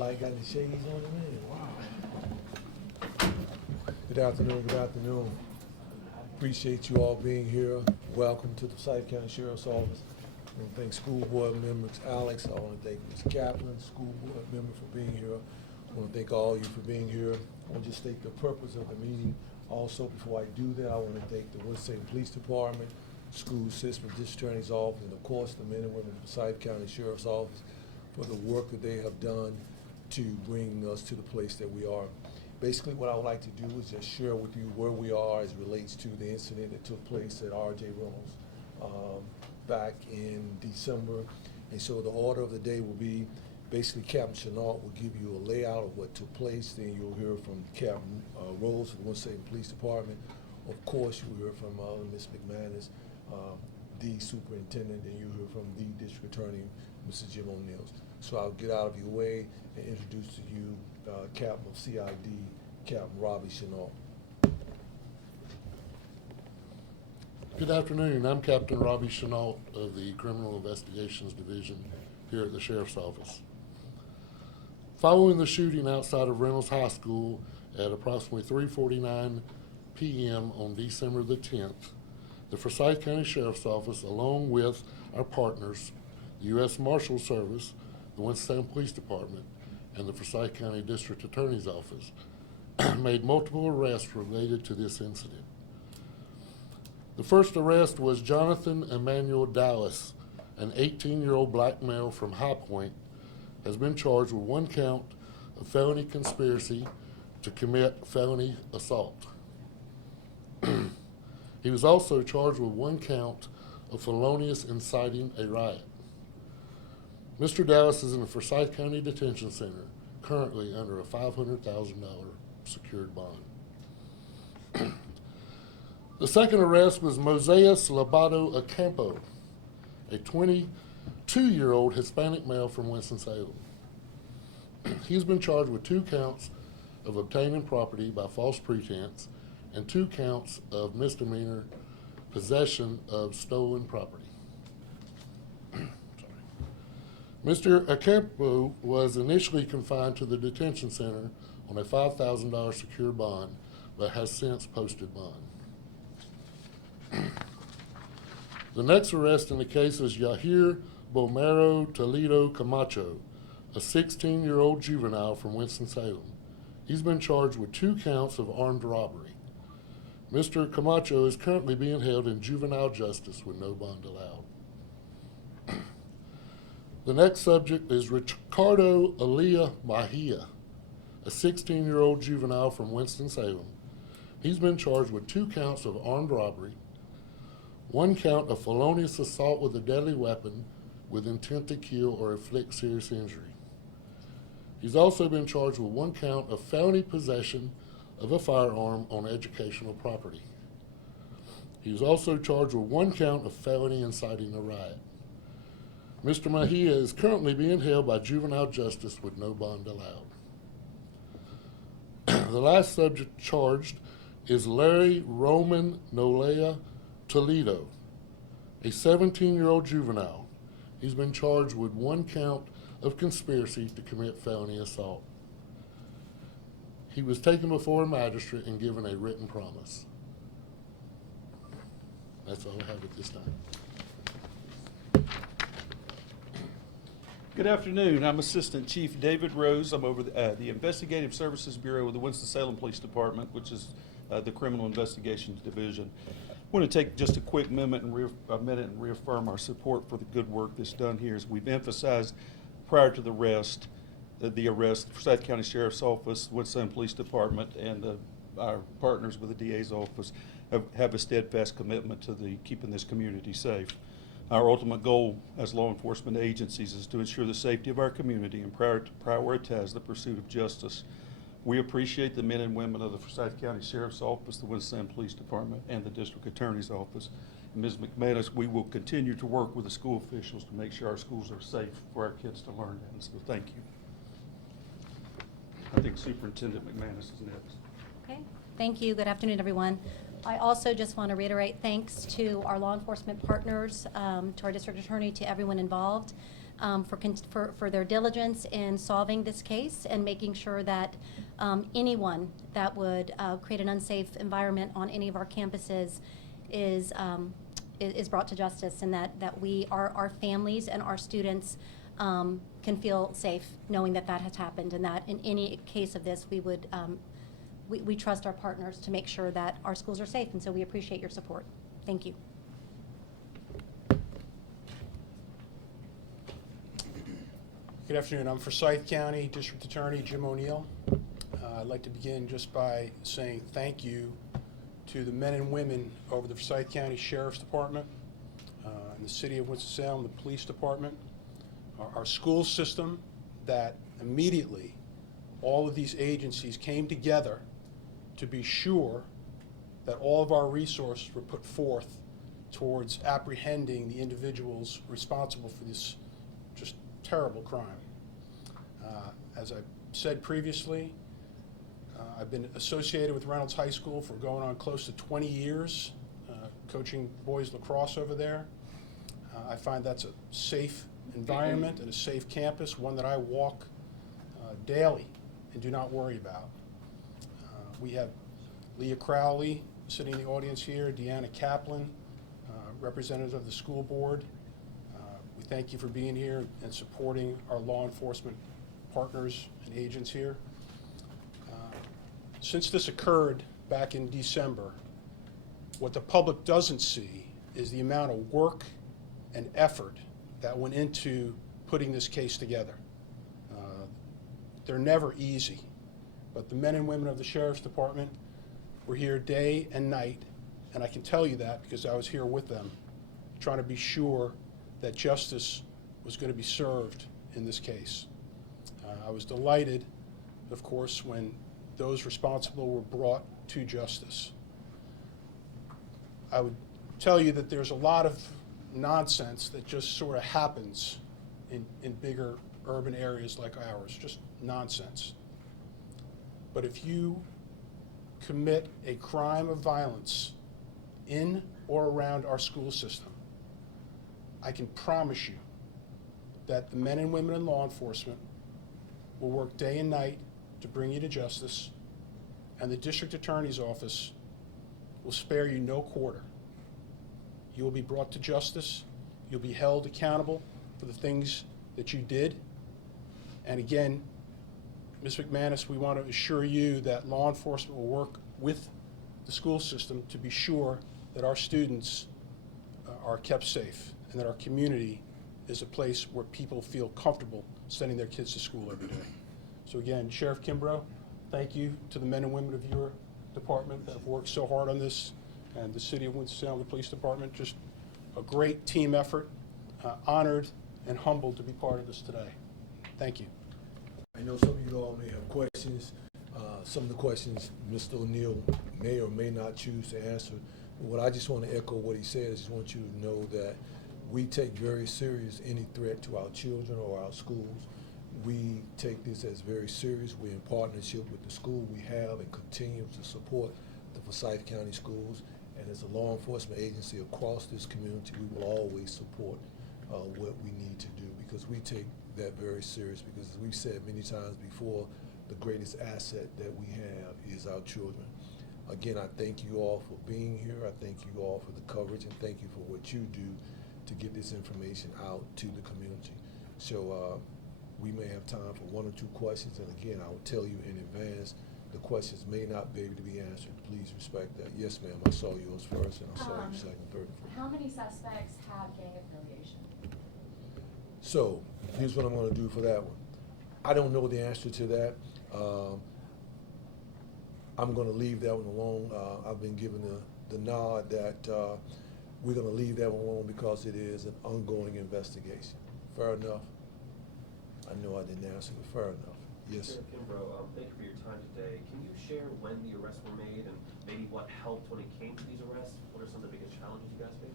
light got the shades on it, man. Wow. Good afternoon, good afternoon. Appreciate you all being here. Welcome to the Forsyth County Sheriff's Office. I want to thank school board members, Alex. I want to thank Ms. Kaplan, school board member, for being here. I want to thank all of you for being here. I want to just state the purpose of the meeting. Also, before I do that, I want to thank the Winston-Salem Police Department, school system, district attorney's office, and of course the men and women of the Forsyth County Sheriff's Office for the work that they have done to bring us to the place that we are. Basically, what I would like to do is just share with you where we are as it relates to the incident that took place at R.J. Reynolds back in December. And so the order of the day will be basically Captain Chenault will give you a layout of what took place. Then you'll hear from Captain Rose of the Winston-Salem Police Department. Of course, you'll hear from Ms. McManus, the superintendent, and you'll hear from the district attorney, Mrs. Jim ONeal. So I'll get out of your way and introduce to you Captain of CID, Captain Robbie Chenault. Good afternoon. I'm Captain Robbie Chenault of the Criminal Investigations Division here at the Sheriff's Office. Following the shooting outside of Reynolds High School at approximately 3:49 p.m. on December the 10th, the Forsyth County Sheriff's Office, along with our partners, the U.S. Marshals Service, the Winston-Salem Police Department, and the Forsyth County District Attorney's Office, made multiple arrests related to this incident. The first arrest was Jonathan Emmanuel Dallas, an 18-year-old black male from High Point, has been charged with 1 count of felony conspiracy to commit felony assault. He was also charged with 1 count of felonious inciting a riot. Mr. Dallas is in the Forsyth County Detention Center, currently under a $500,000 secured bond. The second arrest was Moises Lobato Ocampo, a 22-year-old Hispanic male from Winston-Salem. He's been charged with 2 counts of obtaining property by false pretense and 2 counts of misdemeanor possession of stolen property. Mr. Ocampo was initially confined to the detention center on a $5,000 secure bond, but has since posted bond. The next arrest in the case is Yahir Bomero Toledo Camacho, a 16-year-old juvenile from Winston-Salem. He's been charged with 2 counts of armed robbery. Mr. Camacho is currently being held in juvenile justice with no bond allowed. The next subject is Ricardo Elia Mahia, a 16-year-old juvenile from Winston-Salem. He's been charged with 2 counts of armed robbery, 1 count of felonious assault with a deadly weapon with intent to kill or inflict serious injury. He's also been charged with 1 count of felony possession of a firearm on educational property. He was also charged with 1 count of felony inciting a riot. Mr. Mahia is currently being held by juvenile justice with no bond allowed. The last subject charged is Larry Roman Nolea Toledo, a 17-year-old juvenile. He's been charged with 1 count of conspiracy to commit felony assault. He was taken before a magistrate and given a written promise. That's all I have at this time. Good afternoon. I'm Assistant Chief David Rose. I'm over the Investigative Services Bureau of the Winston-Salem Police Department, which is the Criminal Investigations Division. I want to take just a quick minute and reaffirm our support for the good work that's done here. As we've emphasized prior to the arrest, the Forsyth County Sheriff's Office, Winston-Salem Police Department, and our partners with the DA's office have a steadfast commitment to keeping this community safe. Our ultimate goal as law enforcement agencies is to ensure the safety of our community and prioritize the pursuit of justice. We appreciate the men and women of the Forsyth County Sheriff's Office, the Winston-Salem Police Department, and the District Attorney's Office. And Ms. McManus, we will continue to work with the school officials to make sure our schools are safe for our kids to learn in. So thank you. I think Superintendent McManus is next. Okay, thank you. Good afternoon, everyone. I also just want to reiterate thanks to our law enforcement partners, to our district attorney, to everyone involved. for their diligence in solving this case and making sure that anyone that would create an unsafe environment on any of our campuses is brought to justice, and that our families and our students can feel safe knowing that has happened, and that in any case of this, we trust our partners to make sure that our schools are safe, and so we appreciate your support. Thank you. Good afternoon. I'm Forsyth County District Attorney Jim ONeal. I'd like to begin just by saying thank you to the men and women over the Forsyth County Sheriff's Department, and the City of Winston-Salem, the Police Department, our school system, that immediately all of these agencies came together to be sure that all of our resources were put forth towards apprehending the individuals responsible for this just terrible crime. As I said previously, I've been associated with Reynolds High School for going on close to 20 years, coaching boys lacrosse over there. I find that's a safe environment and a safe campus, one that I walk daily and do not worry about. We have Leah Crowley sitting in the audience here, Deanna Kaplan, representative of the school board. We thank you for being here and supporting our law enforcement partners and agents here. Since this occurred back in December, what the public doesn't see is the amount of work and effort that went into putting this case together. They're never easy, but the men and women of the Sheriff's Department were here day and night, and I can tell you that because I was here with them, trying to be sure that justice was going to be served in this case. I was delighted, of course, when those responsible were brought to justice. I would tell you that there's a lot of nonsense that just sort of happens in bigger urban areas like ours, just nonsense. But if you commit a crime of violence in or around our school system, I can promise you that the men and women in law enforcement will work day and night to bring you to justice, and the district attorney's office will spare you no quarter. You will be brought to justice. You'll be held accountable for the things that you did. And again, Ms. McManus, we want to assure you that law enforcement will work with the school system to be sure that our students are kept safe and that our community is a place where people feel comfortable sending their kids to school every day. So again, Sheriff Kimbrough, thank you to the men and women of your department that have worked so hard on this, and the City of Winston-Salem, the Police Department, just a great team effort. Honored and humbled to be part of this today. Thank you. I know some of you all may have questions. Some of the questions Mr. ONeal may or may not choose to answer. But what I just want to echo what he said, I just want you to know that we take very serious any threat to our children or our schools. We take this as very serious. We're in partnership with the school we have and continue to support the Forsyth County schools. And as a law enforcement agency across this community, we will always support what we need to do, because we take that very serious, because as we've said many times before, the greatest asset that we have is our children. Again, I thank you all for being here. I thank you all for the coverage, and thank you for what you do to get this information out to the community. So we may have time for one or two questions, and again, I will tell you in advance, the questions may not be able to be answered. Please respect that. Yes, ma'am, I saw yours first, and I saw you second, third, and fourth. How many suspects have gang affiliation? So here's what I'm going to do for that one. I don't know the answer to that. I'm going to leave that one alone. I've been given the nod that we're going to leave that one alone because it is an ongoing investigation. Fair enough? I know I didn't answer, but fair enough. Yes. Sheriff Kimbrough, thank you for your time today. Can you share when the arrests were made and maybe what helped when it came to these arrests? What are some of the biggest challenges you guys face?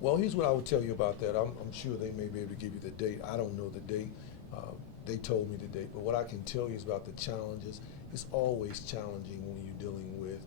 Well, here's what I would tell you about that. I'm sure they may be able to give you the date. I don't know the date. They told me the date. But what I can tell you is about the challenges. It's always challenging when you're dealing with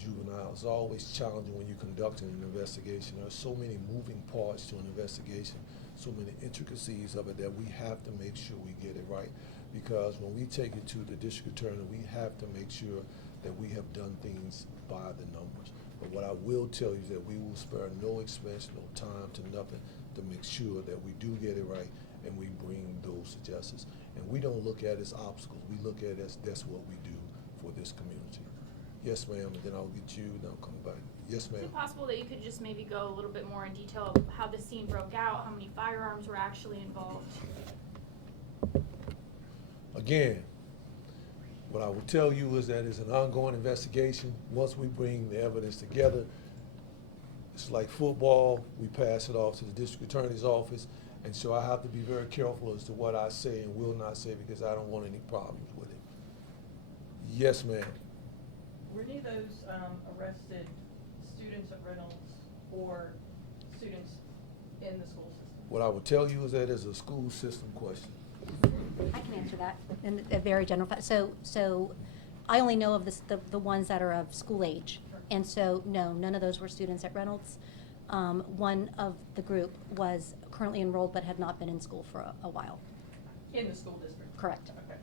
juveniles. It's always challenging when you're conducting an investigation. There are so many moving parts to an investigation, so many intricacies of it that we have to make sure we get it right. Because when we take it to the district attorney, we have to make sure that we have done things by the numbers. But what I will tell you is that we will spare no expense, no time to nothing to make sure that we do get it right and we bring those to justice. And we don't look at it as obstacles. We look at it as that's what we do for this community. Yes, ma'am, and then I'll get you, and I'll come back. Yes, Is ma'am. it possible that you could just maybe go a little bit more in detail of how the scene broke out, how many firearms were actually involved? Again, what I will tell you is that it's an ongoing investigation. Once we bring the evidence together, it's like football, we pass it off to the district attorney's office, and so I have to be very careful as to what I say and will not say because I don't want any problems with it. Yes, ma'am. Were any of those arrested students at Reynolds or students in the school system? What I will tell you is that it's a school system question. I can answer that in a very general so I only know of the ones that are of school age. And so, no, none of those were students at Reynolds. One of the group was currently enrolled but had not been in school for a while. In the school district? Correct. Okay.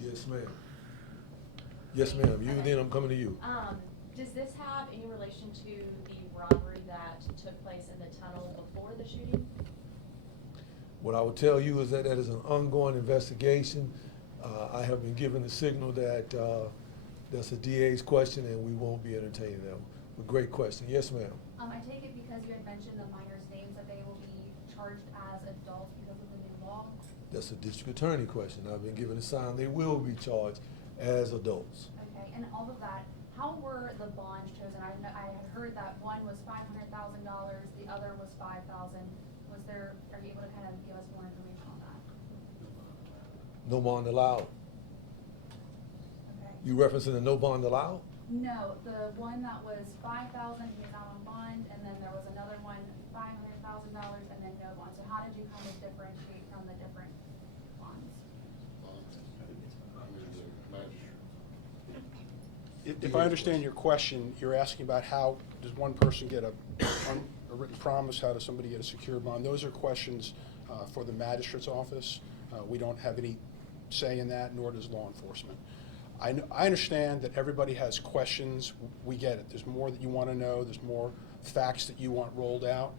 Yes, ma'am. Yes, ma'am. You, then I'm coming to you. Does this have any relation to the robbery that took place in the tunnel before the shooting? What I will tell you is that that is an ongoing investigation. I have been given the signal that that's a DA's question and we won't be entertaining that. But great question. Yes, ma'am. I take it because you had mentioned the minors' names that they will be charged as adults because of the new law? That's a district attorney question. I've been given a sign they will be charged as adults. Okay, and all of that, how were the bonds chosen? I had heard that one was $500,000, the other was $5,000. Was there, are you able to kind of give us more information on that? No bond allowed. Okay. You referencing the no bond allowed? No, the one that was $5,000, he was out on bond, and then there was another one, $500,000, and then no bond. So how did you kind of differentiate from the different bonds? If I understand your question, you're asking about how does one person get a written promise, how does somebody get a secure bond? Those are questions for the magistrate's office. We don't have any say in that, nor does law enforcement. I understand that everybody has questions. We get it. There's more that you want to know. There's more facts that you want rolled out.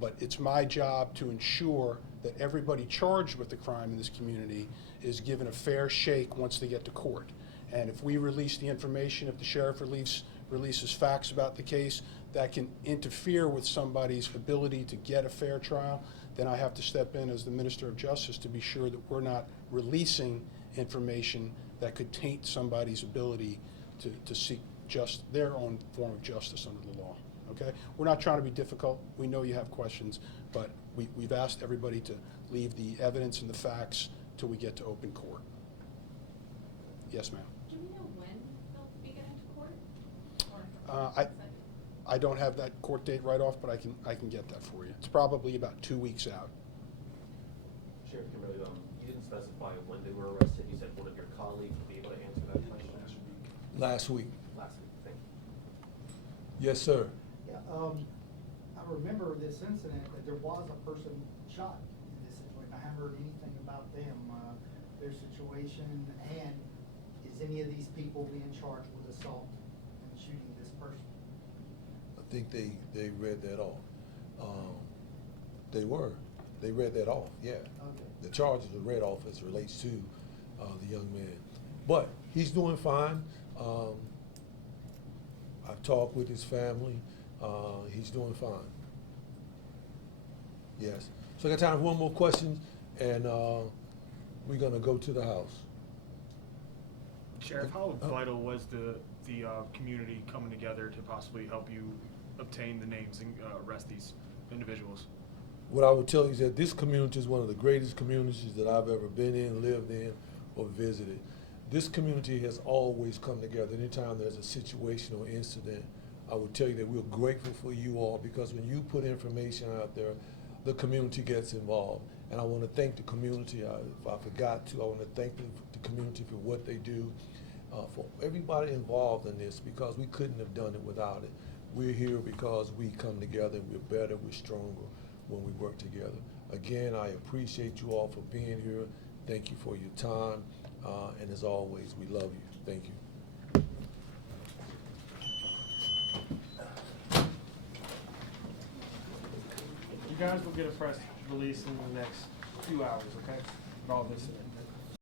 But it's my job to ensure that everybody charged with the crime in this community is given a fair shake once they get to court. And if we release the information, if the sheriff releases facts about the case that can interfere with somebody's ability to get a fair trial, then I have to step in as the Minister of Justice to be sure that we're not releasing information that could taint somebody's ability to seek their own form of justice under the law. Okay? We're not trying to be difficult. We know you have questions, but we've asked everybody to leave the evidence and the facts till we get to open court. Yes, ma'am. Do we know when they'll be getting to court? Or I don't have that court date right off, but I can get that for you. It's probably about 2 weeks out. Sheriff Kimberly, you didn't specify when they were arrested. You said one of your colleagues would be able to answer that question. Last week. Last week, thank you. Yes, sir. Yeah, I remember this incident that there was a person shot in this situation. I haven't heard anything about them, their situation, and is any of these people being charged with assault and shooting this person? I think they read that off. They read that off, yeah. Okay. The charges were read off as it relates to the young man. But he's doing fine. I've talked with his family. He's doing fine. Yes. So I got time for one more question, and we're gonna go to the house. Sheriff, how vital was the community coming together to possibly help you obtain the names and arrest these individuals? What I would tell you is that this community is one of the greatest communities that I've ever been in, lived in, or visited. This community has always come together. Anytime there's a situation or incident, I would tell you that we're grateful for you all, because when you put information out there, the community gets involved. And I want to thank the community. If I forgot to, I want to thank the community for what they do. for everybody involved in this, because we couldn't have done it without it. We're here because we come together, and we're better, we're stronger when we work together. Again, I appreciate you all for being here. Thank you for your time, and as always, we love you. Thank you. You guys will get a press release in the next few hours, okay? Of all this.